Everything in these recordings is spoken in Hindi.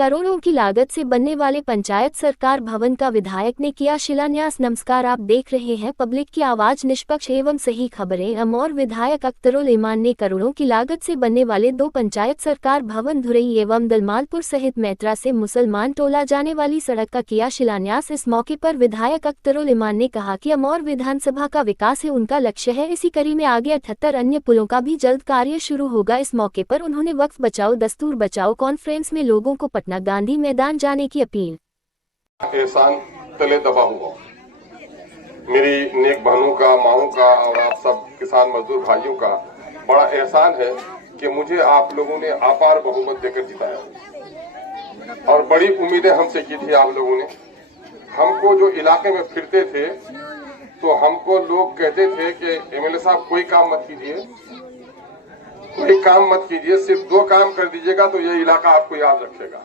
करोड़ों की लागत से बनने वाले पंचायत सरकार भवन का विधायक ने किया शिलान्यास। नमस्कार, आप देख रहे हैं पब्लिक की आवाज, निष्पक्ष एवं सही खबरें। अमौर विधायक अख्तरुल ईमान ने करोड़ों की लागत से बनने वाले 2 पंचायत सरकार भवन धुरई एवं दलमालपुर सहित मैत्रा से मुसलमान टोला जाने वाली सड़क का किया शिलान्यास। इस मौके पर विधायक अख्तरुल ईमान ने कहा कि अमौर विधानसभा का विकास है उनका लक्ष्य है। इसी कड़ी में आगे 78 अन्य पुलों का भी जल्द कार्य शुरू होगा। इस मौके पर उन्होंने वक्फ बचाओ दस्तूर बचाओ कॉन्फ्रेंस में लोगों को पटना गांधी मैदान जाने की अपील। एहसान तले दबा हुआ मेरी नेक बहनों का, माओं का और आप सब किसान मजदूर भाइयों का बड़ा एहसान है कि मुझे आप लोगों ने अपार बहुमत देकर जिताया और बड़ी उम्मीदें हमसे की थी आप लोगों ने। हमको जो इलाके में फिरते थे तो हमको लोग कहते थे कि एमएलए साहब कोई काम मत कीजिए, कोई काम मत कीजिए, सिर्फ 2 काम कर दीजिएगा तो ये इलाका आपको याद रखेगा।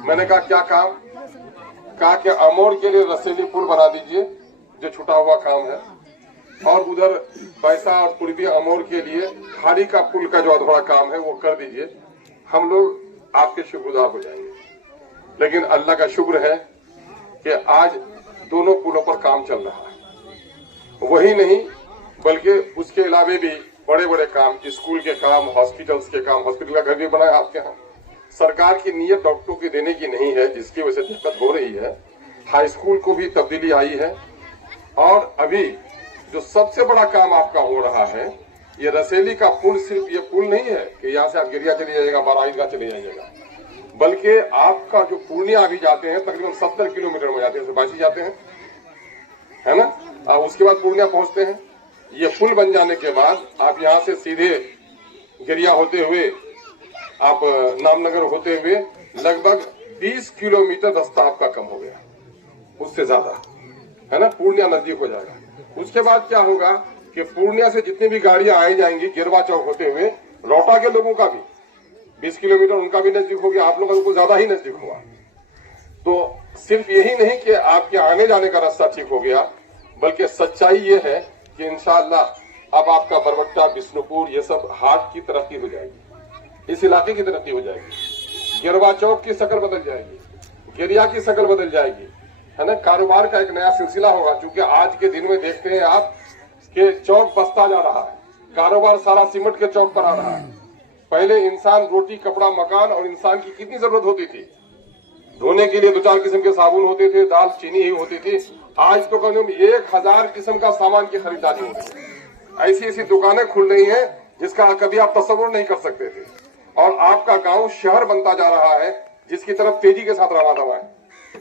मैंने कहा क्या काम? कहा कि अमौर के लिए रसेली पुल बना दीजिए जो छुटा हुआ काम है, और उधर पैसा और पूर्वी अमौर के लिए खाड़ी का पुल का जो अधूरा काम है वो कर दीजिए, हम लोग आपके शुक्रगुजार हो जाएंगे। लेकिन अल्लाह का शुक्र है कि आज दोनों पुलों पर काम चल रहा है। वही नहीं बल्कि उसके अलावे भी बड़े बड़े काम, स्कूल के काम, हॉस्पिटल्स के काम, हॉस्पिटल का घर भी बना है आपके यहाँ। सरकार की नीयत डॉक्टरों की देने की नहीं है, जिसकी वजह से दिक्कत हो रही है। हाई स्कूल को भी तब्दीली आई है, और अभी जो सबसे बड़ा काम आपका हो रहा है ये रसेली का पुल। सिर्फ ये पुल नहीं है कि यहाँ से आप गिरिया चले जाइएगा, बाराईदगाह चले जाइएगा, बल्कि आपका जो पूर्णिया अभी जाते हैं तकरीबन 70 किलोमीटर में जाते हैं, बासी जाते हैं, है ना, उसके बाद पूर्णिया पहुंचते हैं। ये पुल बन जाने के बाद आप यहाँ से सीधे गिरिया होते हुए, आप नामनगर होते हुए लगभग 20 किलोमीटर रास्ता आपका कम हो गया, उससे ज्यादा, है ना। पूर्णिया नजदीक हो जाएगा। उसके बाद क्या होगा कि पूर्णिया से जितनी भी गाड़ियां आई जाएंगी गिरवा चौक होते हुए, रोहटा के लोगों का भी 20 किलोमीटर उनका भी नजदीक हो गया, आप लोगों को ज्यादा ही नजदीक हुआ। तो सिर्फ यही नहीं कि आपके आने जाने का रास्ता ठीक हो गया, बल्कि सच्चाई ये है कि इंशाअल्लाह अब आपका बरबट्टा, बिष्णुपुर, ये सब हाट की तरक्की हो जाएगी, इस इलाके की तरक्की हो जाएगी। गिरवा चौक की शक्ल बदल जाएगी, गिरिया की शक्ल बदल जाएगी, है ना। कारोबार का एक नया सिलसिला होगा, क्योंकि आज के दिन में देखते हैं आप कि चौक बसता जा रहा है, कारोबार सारा सीमेंट के चौक पर आ रहा है। पहले इंसान रोटी, कपड़ा, मकान और इंसान की कितनी जरूरत होती थी, धोने के लिए 2-4 किस्म के साबुन होते थे, दाल चीनी ही होती थी। आज तो कम से कम 1000 किस्म का सामान की खरीदारी होती है। ऐसी ऐसी दुकानें खुल रही हैं जिसका कभी आप तस्वुर नहीं कर सकते थे, और आपका गांव शहर बनता जा रहा है जिसकी तरफ तेजी के साथ रवाना हुआ है।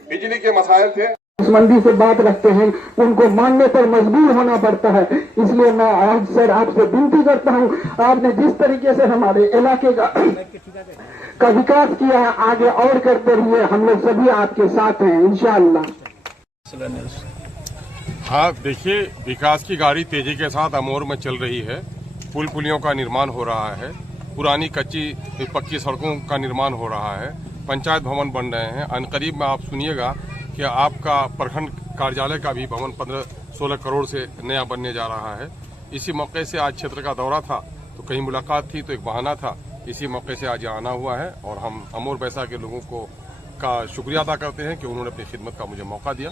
बिजली के मसाइल थे, मंदी से बात रखते हैं, उनको मानने पर मजबूर होना पड़ता है। इसलिए मैं आज सर आपसे विनती करता हूँ, आपने जिस तरीके से हमारे इलाके का विकास किया है आगे और करते रहिए, हम लोग सभी आपके साथ हैं इंशाअल्लाह। हाँ देखिए, विकास की गाड़ी तेजी के साथ अमौर में चल रही है। पुल पुलियों का निर्माण हो रहा है, पुरानी कच्ची पक्की सड़कों का निर्माण हो रहा है, पंचायत भवन बन रहे हैं। अनकरीब में आप सुनिएगा कि आपका प्रखंड कार्यालय का भी भवन 15-16 करोड़ से नया बनने जा रहा है। इसी मौके से आज क्षेत्र का दौरा था, तो कहीं मुलाकात थी तो एक बहाना था, इसी मौके से आज आना हुआ है। और हम अमौर बैसा के लोगों को का शुक्रिया अदा करते हैं कि उन्होंने अपनी खिदमत का मुझे मौका दिया।